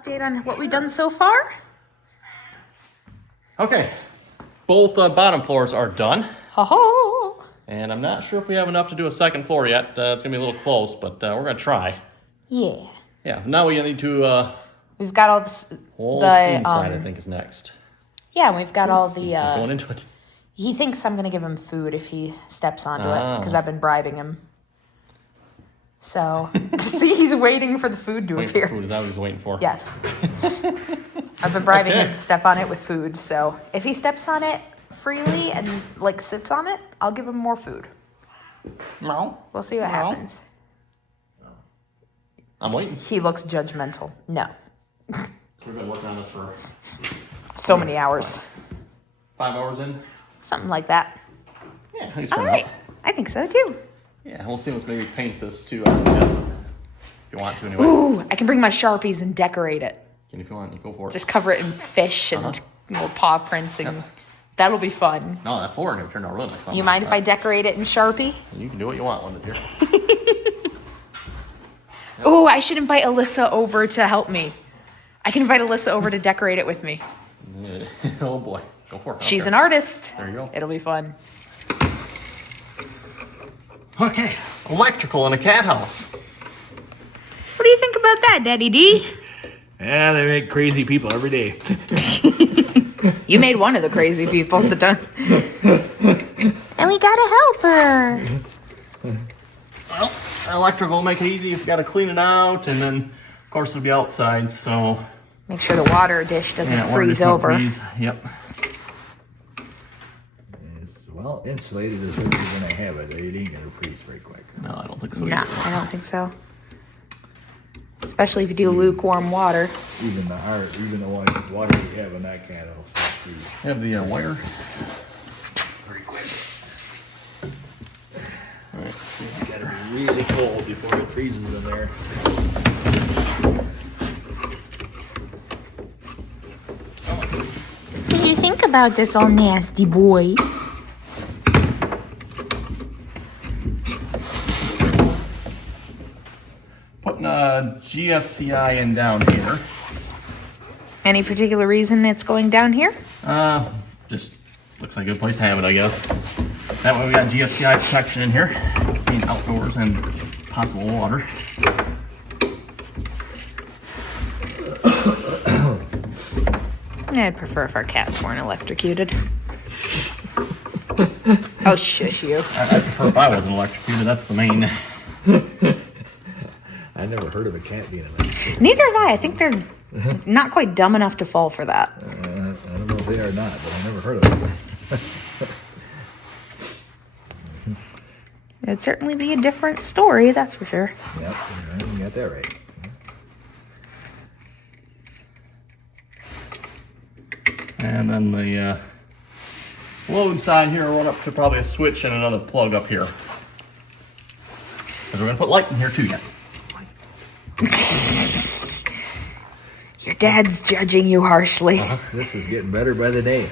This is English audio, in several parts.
update on what we've done so far? Okay, both bottom floors are done. Ho-ho! And I'm not sure if we have enough to do a second floor yet. It's going to be a little close, but we're going to try. Yeah. Yeah, now we need to... we've got all this... whole inside, I think, is next. Yeah, we've got all the... He's going into it. He thinks I'm going to give him food if he steps onto it, because I've been bribing him. So, see, he's waiting for the food to appear. For food, is that what he's waiting for? Yes. I've been bribing him to step on it with food, so if he steps on it freely and, like, sits on it, I'll give him more food. No. We'll see what happens. I'm waiting. He looks judgmental. No. We've been working on this for... so many hours. 5 hours in? Something like that. Yeah, he's all right. I think so, too. Yeah, we'll see. Let's maybe paint this, too. If you want to, anyway. Ooh, I can bring my Sharpies and decorate it. And if you want, you go for it. Just cover it in fish and little paw prints, and that'll be fun. No, that floor is going to turn out really nice. You mind if I decorate it in Sharpie? You can do what you want, Linda, dear. Oh, I should invite Alyssa over to help me. I can invite Alyssa over to decorate it with me. Oh, boy. Go for it. She's an artist. There you go. It'll be fun. Okay, electrical in a cat house. What do you think about that, Daddy D? Yeah, they make crazy people every day. You made one of the crazy people, so don't. And we got a helper. Well, electrical will make it easy if you got to clean it out, and then, of course, it'll be outside, so... Make sure the water dish doesn't freeze over. Yep. It's well insulated as good as you're gonna have it. It ain't gonna freeze very quick. No, I don't think so. No, I don't think so. Especially if you do lukewarm water. Even the water we have in that cat house will freeze Have the wire. very quick. All right, let's see. You gotta be really cold before it freezes in there. What do you think about this all nasty boy? Putting a GFCI in down here. Any particular reason it's going down here? Just looks like a good place to have it, I guess. That way we got GFCI protection in here, being outdoors and possible water. I'd prefer if our cats weren't electrocuted. Oh, shush you. I prefer if I wasn't electrocuted, that's the main. I never heard of a cat being electrocuted. Neither have I. I think they're not quite dumb enough to fall for that. I don't know if they are not, but I never heard of it. It'd certainly be a different story, that's for sure. Yep, you got that right. And then the load side here will run up to probably a switch and another plug up here. Because we're going to put light in here too yet. Your dad's judging you harshly. This is getting better by the day.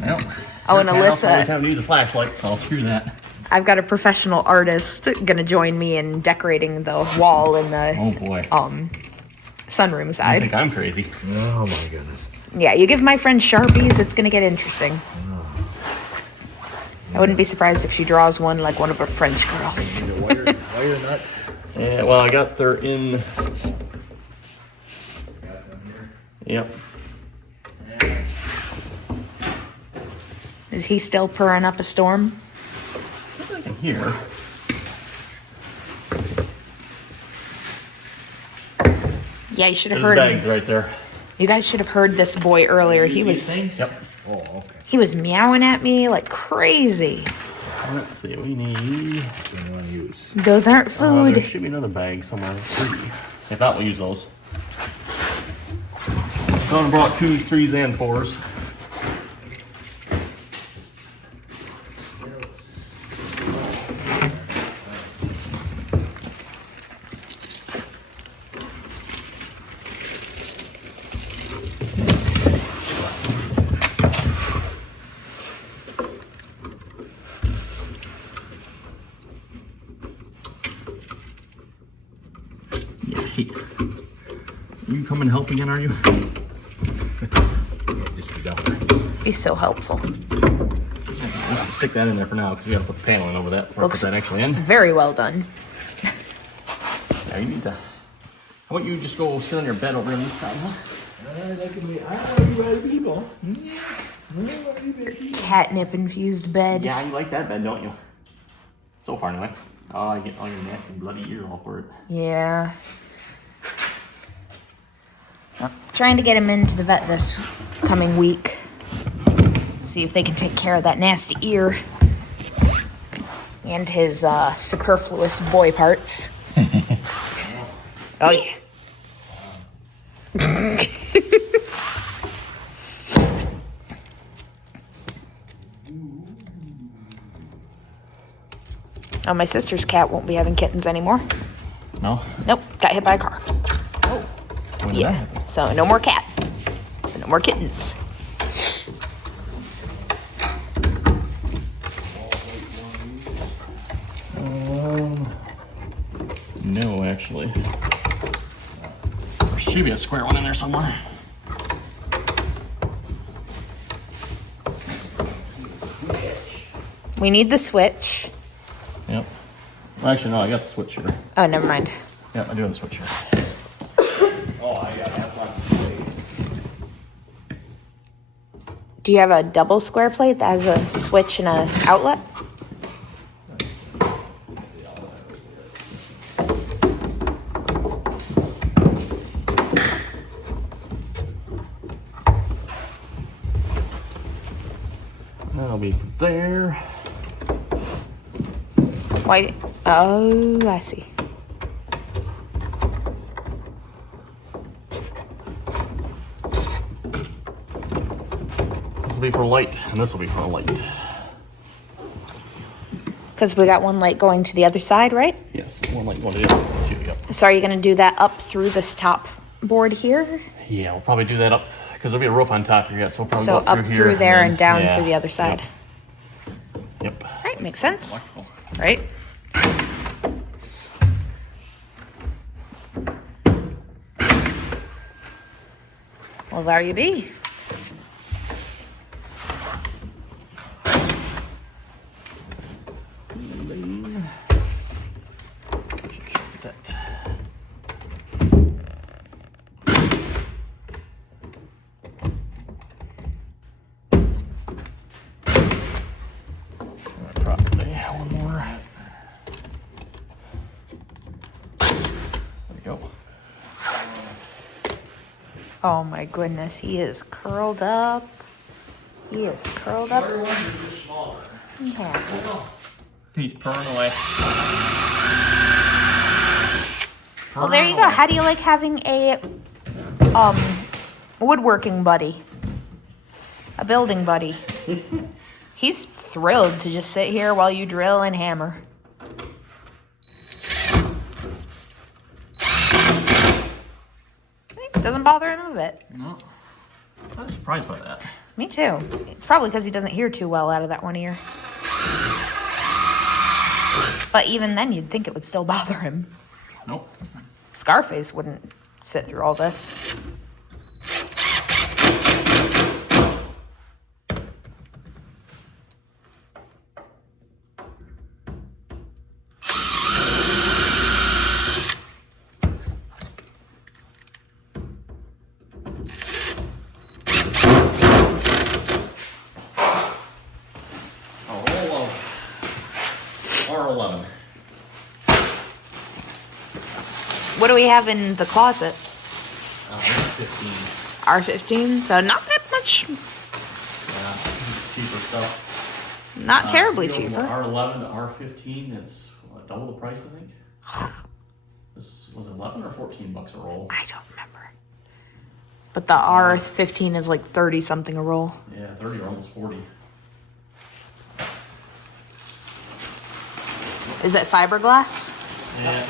Well, Oh, and always Alyssa, having to use a flashlight, so screw that. I've got a professional artist gonna join me in decorating the wall in the Oh boy. sunroom I side. think I'm crazy. Oh my goodness. Yeah, you give my friend Sharpies, it's gonna get interesting. I wouldn't be surprised if she draws one like one of her French girls. Need a wire nut. Yeah, well, I got there in. Yep. Is he still purring up a storm? I can hear. Yeah, you should have There's heard bags him. right there. You guys should have heard this boy earlier. He was Yep. Oh, okay. he was meowing at me like crazy. Let's see. We need. What do you want to use? Those aren't There food. should be another bag somewhere. 3. If not, we'll use those. Gonna brought 2s, 3s, and 4s. Yeah, Hey, you coming to help again, are you? Yeah, just be done. He's so helpful. Let's stick that in there for now because we gotta put the paneling over that before I put that actually in. Very well done. Yeah, you need to. How about you just go sit on your bed over on this side, huh? That can be, I want to be better people. Catnip infused bed. Yeah, you like that bed, don't you? So far, anyway. Oh, you get all your nasty bloody ear all for it. Yeah. Well, trying to get him into the vet this coming week. See if they can take care of that nasty ear. And his superfluous boy parts. Oh, yeah. Oh, my sister's cat won't be having kittens anymore. No? Nope, got hit by a car. Oh. When did that Yeah, happen? so no more cat. So no more kittens. No, actually. There should be a square one in there somewhere. We need the switch. Yep. Well, actually, no, I got the switch here. Oh, never mind. Yeah, I do have the switch here. Oh, I got that one. Do you have a double square plate that has a switch and a outlet? That'll be there. Why? Oh, I see. This will be for light, and this will be for light. Because we got one light going to the other side, right? Yes, one light going to the other too. Yep. So are you going to do that up through this top board here? Yeah, we'll probably do that up because there'll be a roof on top here yet, so we'll probably So go up up through through here there then- and down yeah, through the other side. Yep. Right, makes sense, Electrical. right? Well, there you be. That. Probably one more. There we go. Oh my goodness, he is curled up. He is curled up. Yeah. He's purring away. Well, there you go. How do you like having a woodworking buddy? A building buddy. He's thrilled to just sit here while you drill and hammer. See, doesn't bother him a bit. No. I was surprised by that. Me too. It's probably because he doesn't hear too well out of that one ear. But even then, you'd think it would still bother him. Nope. Scarface wouldn't sit through all this. R11. What do we have in the closet? 15. R15, so not that much, Yeah, cheaper stuff. not terribly You go from cheaper. R11 to R15, it's what, double the price, I think. This was 11 or 14 bucks a roll. I don't remember. But the R15 is like 30 something a roll. Yeah, 30 or almost 40. Is it fiberglass? Yeah,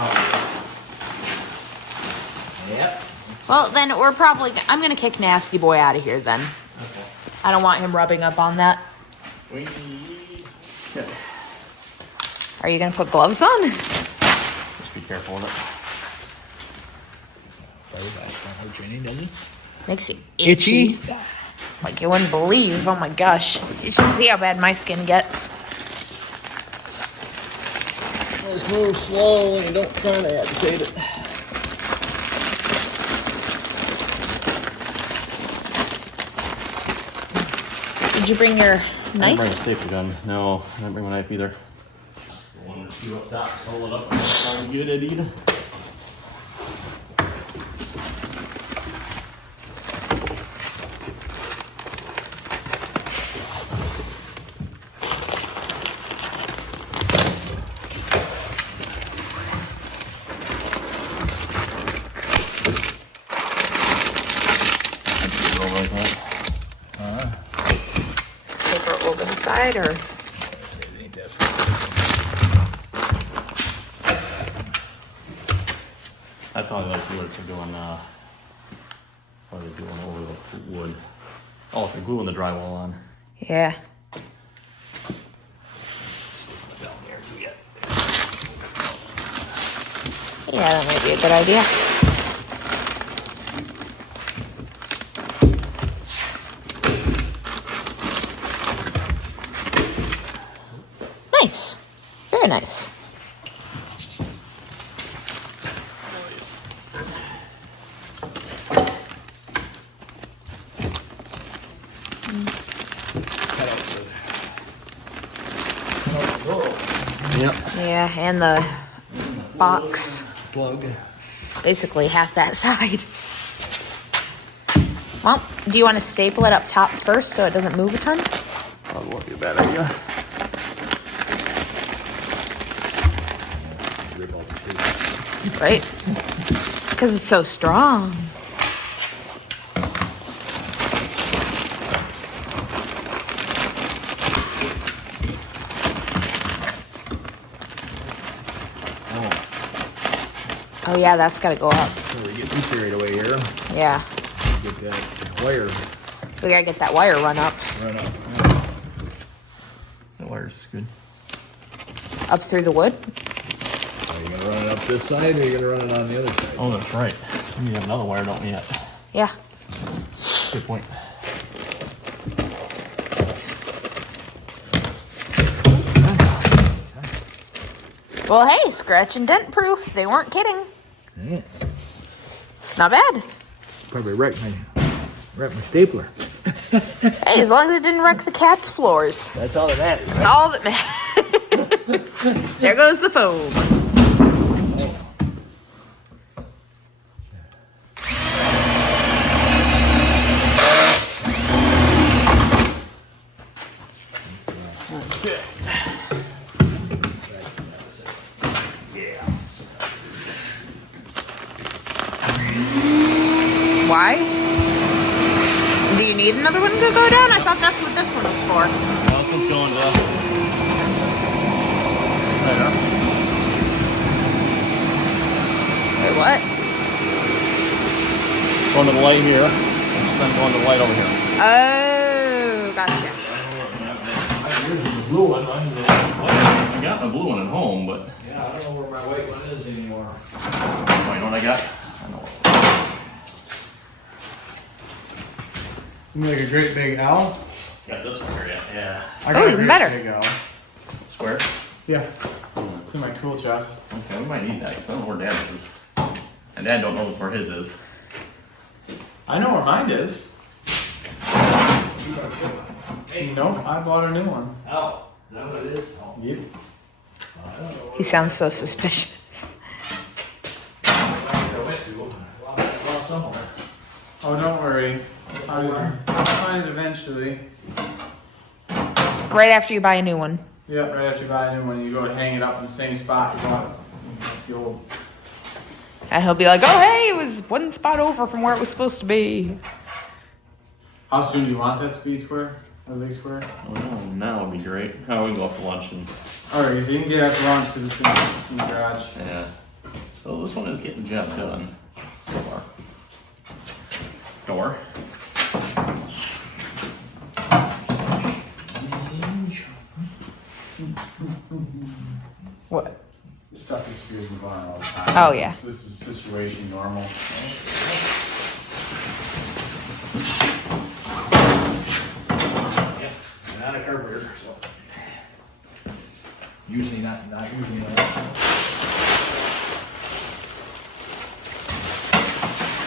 Yep. Well, then we're probably, I'm gonna kick Nasty Boy out of here then. okay. I don't want him rubbing up on that. Okay. Are you gonna put gloves on? Just be careful with Probably that's not hurt you any, does it? Makes it itchy. Like you wouldn't believe. Oh my gosh. You should see how bad my skin gets. Just move slowly. Don't try to agitate it. Did you bring your I didn't knife? bring a staple gun. No, I didn't bring my knife either. Just one or two up top. Hold it up. Try to get it, Eda. Paper over the side or? That's all I like to do if they're doing, what are they doing over the wood? Oh, if they're gluing the drywall on. Yeah. Yeah, that might be a good idea. Nice. Very nice. Yep. Yeah, and the box. Plug. Basically half that side. Well, do you want to staple it up top first so it doesn't move a ton? That won't be a bad idea. Rip all the tape. Right? Because it's so strong. Oh yeah, that's got to go up. Really get me carried away here. Yeah. Get that wire We got to get that wire run up. run up. The wire's good. Up through the wood. Are you gonna run it up this side or are you gonna run it on the other side? Oh, that's right. We need to have another wire, don't we, yet? Yeah. Good point. Well, hey, scratch and dent proof. They weren't kidding. Yeah. Not bad. Probably wreck my stapler. Hey, as long as it didn't wreck the cat's floors. That's all that matters. That's all that matters. There goes the foam. Why? Do you need another one to go down? I thought that's what this one was for. Well, this one's going to there. Wait, what? Going to the light here. Then going to the light over here. Oh, gotcha. The blue one. I got my blue one at home, but Yeah, I don't know where my white one is anymore. oh, you know what I got? I know. You mean like a great big L? Got this one here, yeah. I Oh, got a even great better. big L. Square? Yeah, it's in my tool chest. Okay, we might need that because I don't know where Dad's is. And Dad don't know where his is. I know where mine is. Nope, I bought a new one. Oh, is that what it is? Oh, Yep. I don't know He sounds so suspicious. where I went to. Lost somewhere. Oh, don't worry. I'll find it eventually. Right after you buy a new one. Yep, right after you buy a new one, you go to hang it up in the same spot you bought it. The old. And he'll be like, oh, hey, it was one spot over from where it was supposed to be. How soon do you want that speed square? Or big square? Oh, now would be great. Oh, we can go up to lunch and Alright, so you can get after lunch because it's in the garage. yeah. So this one is getting the job done so far. Door. What? This stuff disappears in the barn all the time. Oh, yeah. This is situation normal. Yeah, not a carburetor, so. Usually not usually not.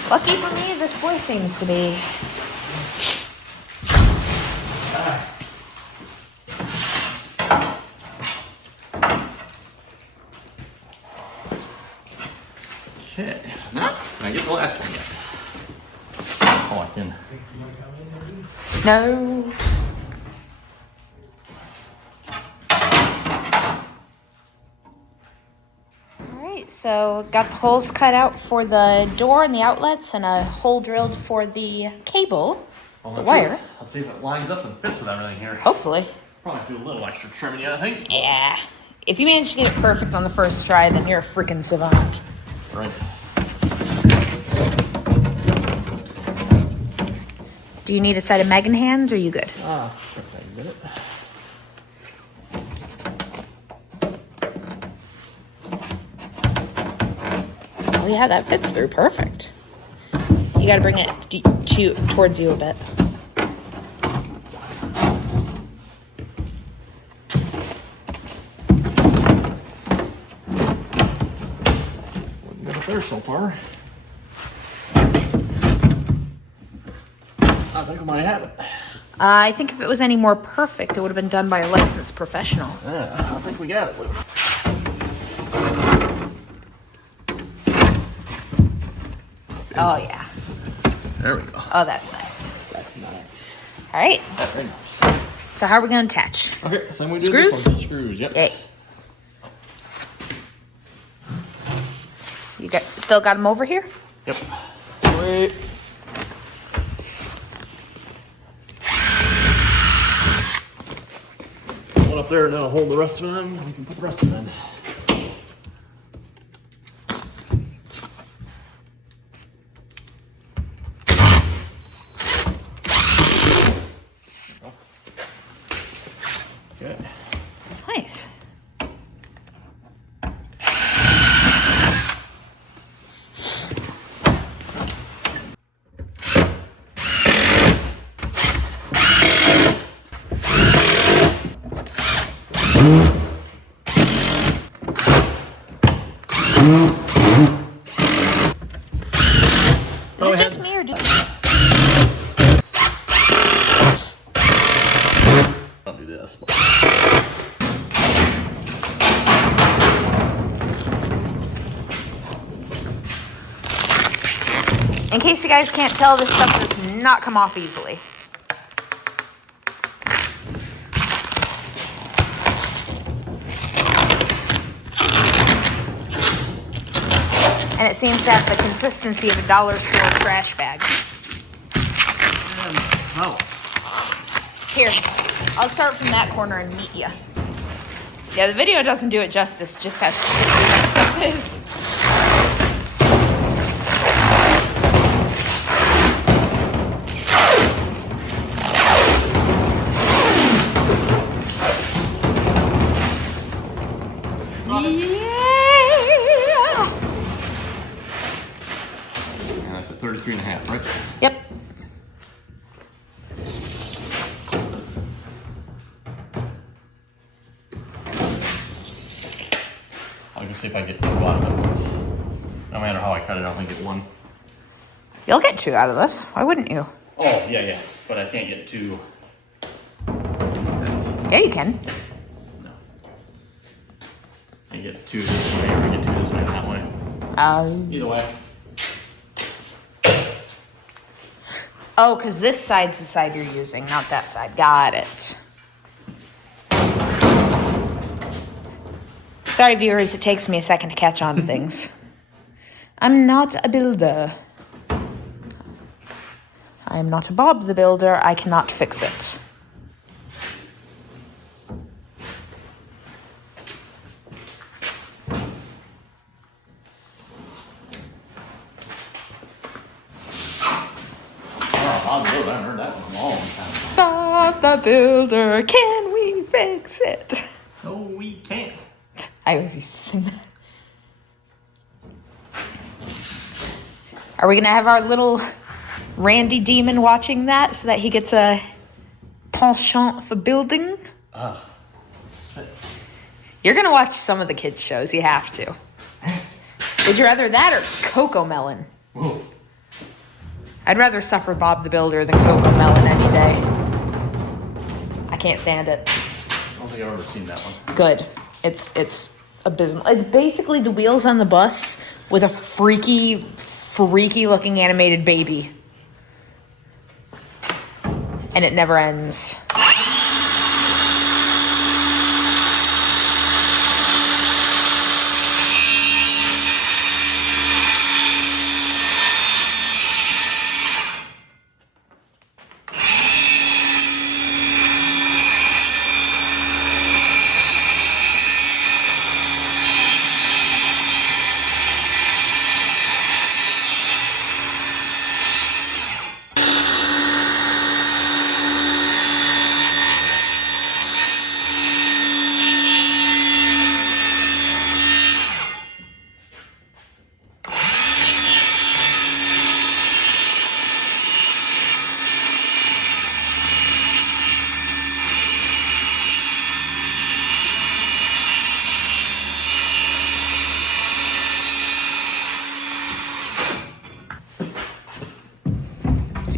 Lucky for me, this boy seems to be. Okay. No, can I get the last one yet? Oh, I can. No. Alright, so got the holes cut out for the door and the outlets and a hole drilled for the cable, the wire. Let's see if it lines up and fits with everything here. Hopefully. Probably have to do a little extra trimming yet, I think. Yeah. If you manage to get it perfect on the first try, then you're a freaking savant. Right. Do you need a set of Megan hands or are you good? Ah, sure, I can get it. Oh yeah, that fits through perfect. You gotta bring it towards you a bit. Looking good up there so far. I think I might have it. I think if it was any more perfect, it would have been done by a licensed professional. Yeah, I think we got it, Luke. Oh yeah. There we go. Oh, that's nice. That's nice. All right. That's very nice. So how are we gonna attach? Okay, same way we did Screws? this one. Screws, yep. Yay. You still got them over here? Yep. Wait. One up there and then I'll hold the rest of them. We can put the rest of them in. Okay. Nice. Is it just me or do I'll do this. In case you guys can't tell, this stuff does not come off easily. And it seems to have the consistency of a dollar store trash bag. Oh. Here, I'll start from that corner and meet ya. Yeah, the video doesn't do it justice, just how sticky that stuff is. Yeah! And that's at 33 and a half, right? Yep. I'll just see if I get two out of it. No matter how I cut it, I only get one. You'll get two out of this. Why wouldn't you? Oh, yeah. But I can't get two. Yeah, you can. No. I get two this way or I get two this way and that way. Either way. Oh, because this side's the side you're using, not that side. Got it. Sorry, viewers, it takes me a second to catch on to things. I'm not a builder. I am not Bob the Builder. I cannot fix it. Bob the Builder, I haven't heard that one in a long time. Bob the Builder, can we fix it? No, we can't. I always used to sing that. Are we gonna have our little Randy demon watching that so that he gets a penchant for building? You're gonna watch some of the kids' shows. You have to. Would you rather that or Coco Melon? Whoa. I'd rather suffer Bob the Builder than Coco Melon any day. I can't stand it. I don't think I've ever seen that one. Good. It's abysmal. It's basically the Wheels on the Bus with a freaky looking animated baby. And it never ends.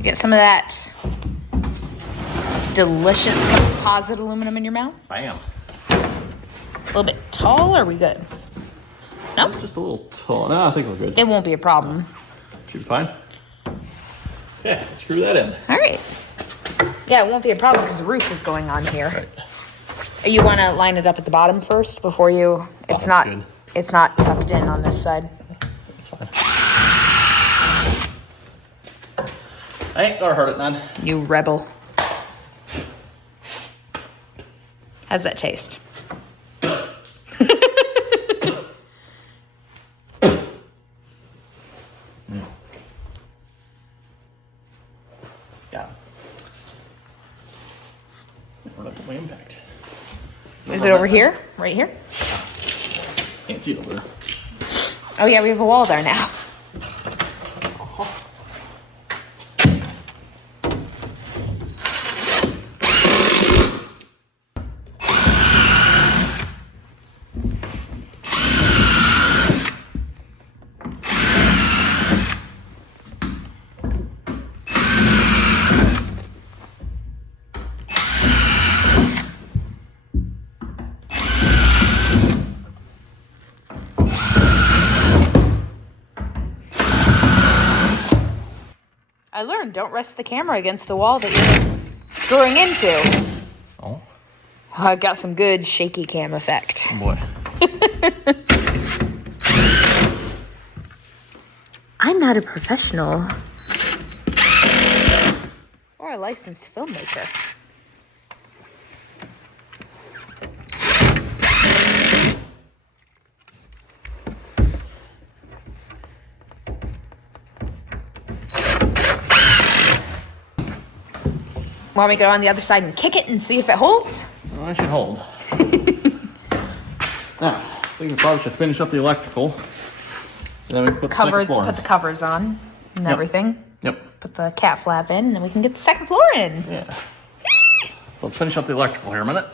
Get some of that delicious composite aluminum in your mouth. Bam. A little bit tall, or are we good? No? It's just a little tall. No, I think we're good. It won't be a problem. Should be fine. Yeah, screw that in. All right. Yeah, it won't be a problem because the roof is going on here. Right. You want to line it up at the bottom first before you... It's Bottom's good. It's not tucked in on this side. That's fine. I ain't gonna hurt it none. You rebel. How's that taste? Yeah. We're not put my impact. Is it over here? Right here? Can't see it over there. Oh yeah, we have a wall there now. I learned, don't rest the camera against the wall that you're screwing into. Oh. I got some good shaky cam effect. Oh boy. I'm not a professional or a licensed filmmaker. Want me to go on the other side and kick it and see if it holds? Well, I should hold. Now, I think we probably should finish up the electrical. Then we can put the second floor in. Put the covers on and Yep. everything. Yep. Put the cat flap in, and then we can get the second floor in. Yeah. Let's finish up the electrical here a minute.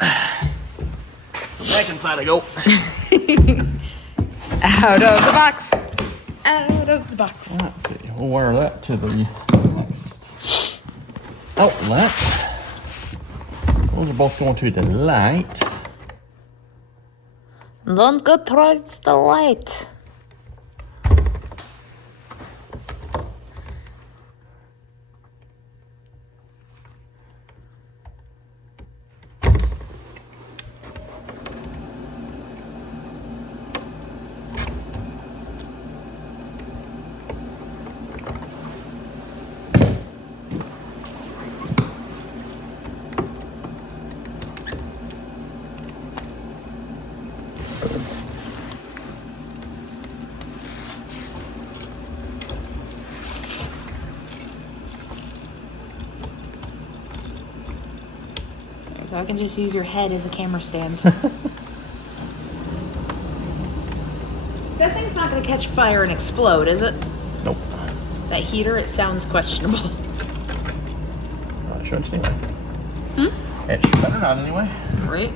So back inside I go. Out of the box. Out of the box. Let's see. We'll wire that to the next outlet. Those are both going to the light. Don't go towards the light. I can just use your head as a camera stand. That thing's not going to catch fire and explode, is it? Nope. That heater, it sounds questionable. It shouldn't anyway. It should better not anyway. Right?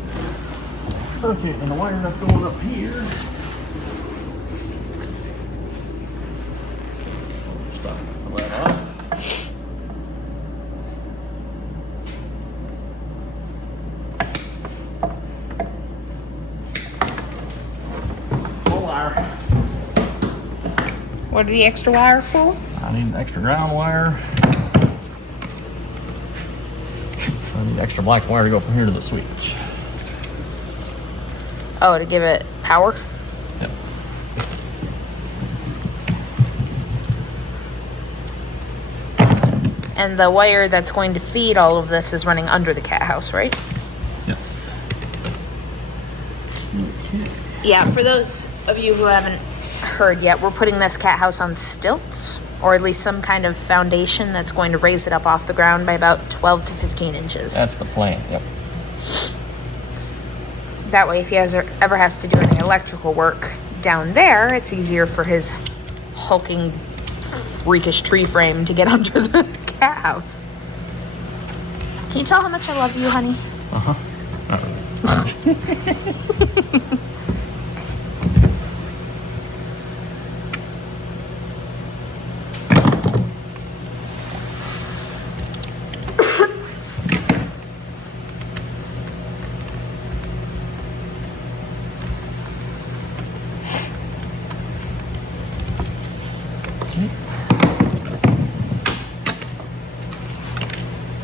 Okay, and the wire that's going up here. Stop some of that off. More wire. What are the extra wire for? I need an extra ground wire. I need extra black wire to go from here to the switch. Oh, to give it power? Yep. And the wire that's going to feed all of this is running under the cat house, right? Yes. Yeah, for those of you who haven't heard yet, we're putting this cat house on stilts, or at least some kind of foundation that's going to raise it up off the ground by about 12 to 15 inches. That's the plan, yep. That way, if he ever has to do any electrical work down there, it's easier for his hulking, freakish tree frame to get under the cat house. Can you tell how much I love you, honey? Uh-huh. Not really.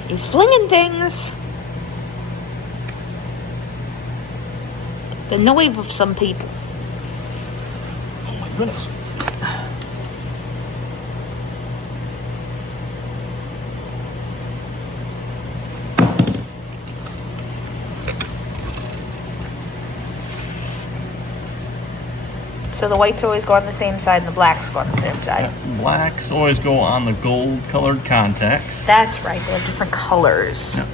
He's flinging things. The noise of some people. Oh my goodness. So the whites always go on the same side and the blacks go on the same side. Yeah, blacks always go on the gold colored contacts. That's right, they have different colors. Yeah.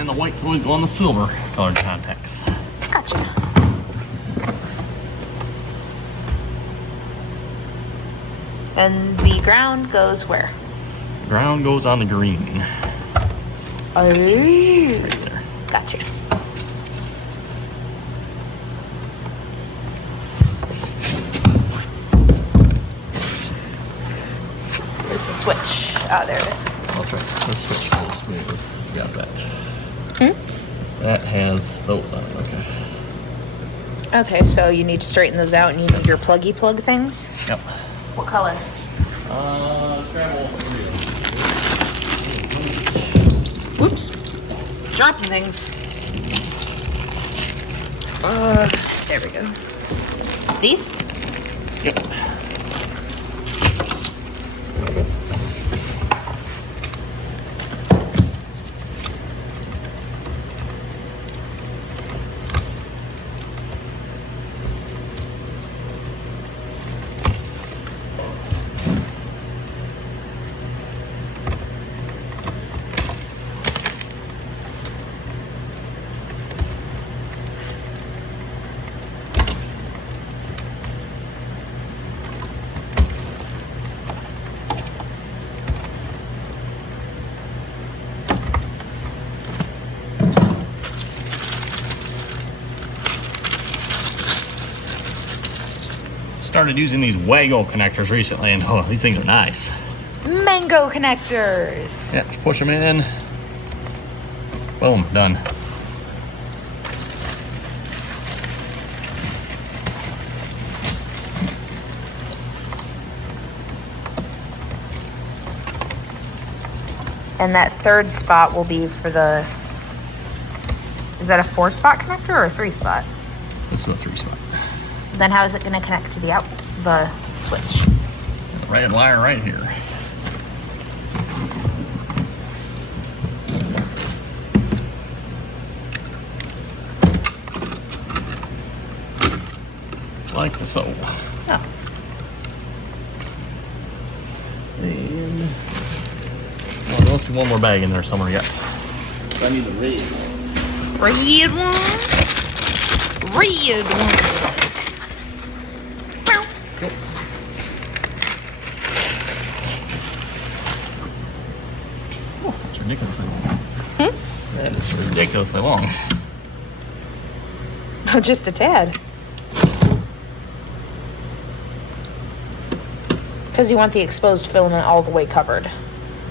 And the whites always go on the silver colored contacts. Gotcha. And the ground goes where? Ground goes on the green. Oh, Right there. gotcha. Where's the switch? Oh, there it is. That's right. The switch goes. We got that. That has those on it. Okay. Okay, so you need to straighten those out and you need your pluggy plug things. Yep. What color? Let's grab all three of them. Whoops. Dropping things. There we go. These? Yep. Started using these Wago connectors recently, and oh, these things are nice. Mango connectors. Yeah, just push them in. Boom, done. And that third spot will be for the... Is that a 4-spot connector or a 3-spot? This is a 3-spot. Then how is it going to connect to the switch? The red wire right here. Like so. Oh. And well, there must be one more bag in there somewhere yet. I need the red. Red one. Red one. ridiculously long. That is ridiculously long. Just a tad. Because you want the exposed filament all the way covered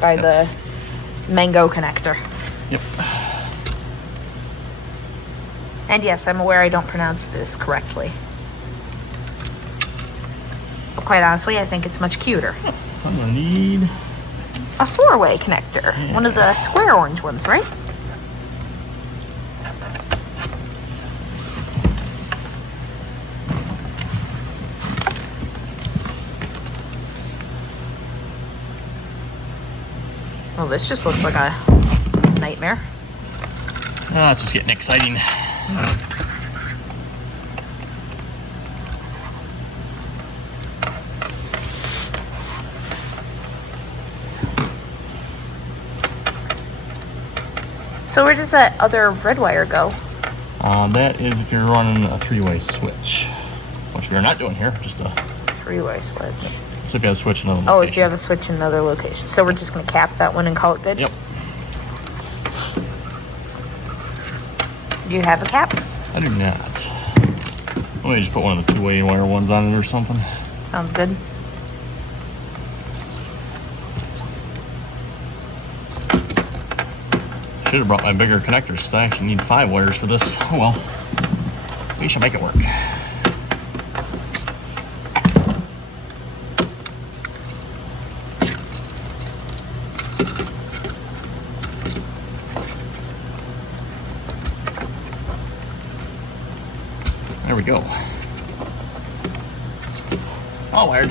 by the mango connector. Yep. And yes, I'm aware I don't pronounce this correctly. But quite honestly, I think it's much cuter. I'm gonna need A 4-way connector. One of the square orange ones, right? Well, this just looks like a nightmare. Oh, it's just getting exciting. So where does that other red wire go? That is if you're running a 3-way switch, which we are not doing here. Just a 3-way switch. so if you have a switch in another location. Oh, if you have a switch in another location. So we're just going to cap that one and call it good? Yep. Do you have a cap? I do not. Let me just put one of the 2-way wire ones on it or something. Sounds good. Should have brought my bigger connectors because I actually need 5 wires for this. Oh well. We should make it work. There we go. All wired.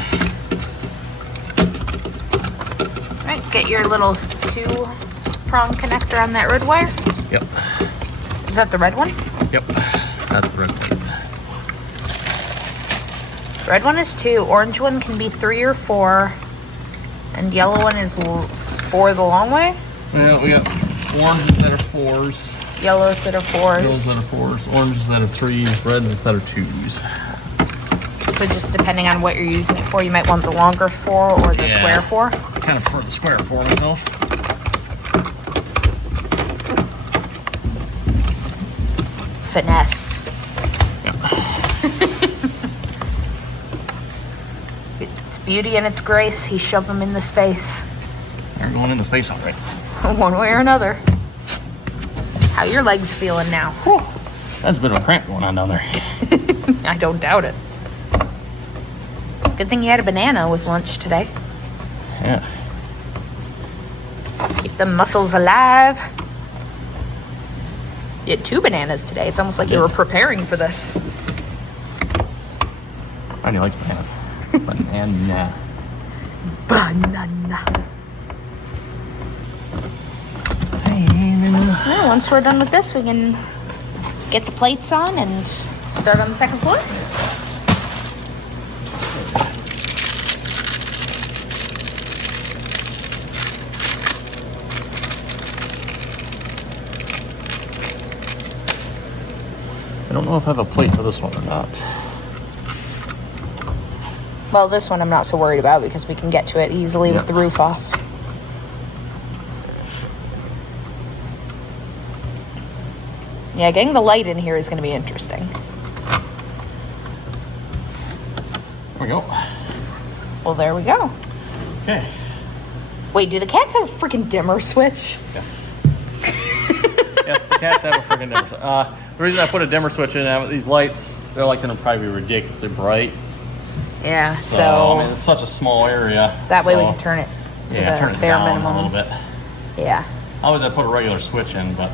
All right, get your little 2-prong connector on that red wire. Yep. Is that the red one? Yep. That's the red one. Red one is 2. Orange one can be 3 or 4. And yellow one is 4 the long way. Yeah, we got oranges that are 4s. Yellows that are 4s. Yellows that are 4s, oranges that are 3s, reds that are 2s. So just depending on what you're using it for, you might want the longer 4 or the square 4. I kind of prefer the square 4 myself. Finesse. Yeah. It's beauty and its grace. He shoved them into space. They're going into space all right. One way or another. How your legs feeling now? Whew. That's a bit of a cramp going on down there. I don't doubt it. Good thing you had a banana with lunch today. Yeah. Keep the muscles alive. You had 2 bananas today. It's almost like you were preparing for this. Randy likes bananas. Banana. Banana. Well, once we're done with this, we can get the plates on and start on the second floor. I don't know if I have a plate for this one or not. Well, this one I'm not so worried about because we can get to it easily with the roof off. Yeah, getting the light in here is going to be interesting. There we go. Well, there we go. Okay. Wait, do the cats have a freaking dimmer switch? Yes. Yes, the cats have a freaking dimmer switch. The reason I put a dimmer switch in these lights, they're like going to probably be ridiculously bright. Yeah, So, so I mean, it's such a small area. that way we so- can turn it to Yeah, the turn it bare down minimum. a little bit. Yeah, Always I put a regular switch in, but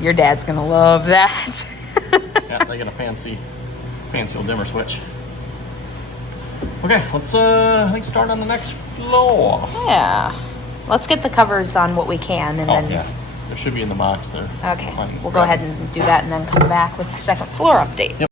your dad's gonna love that. yeah, they get a fancy old dimmer switch. Okay, let's I think start on the next floor. Yeah, let's get the covers on what we can, and Oh then yeah, there should be in the box there. okay, Fine. we'll go ahead and do that, and then come back with the second floor update. Yep.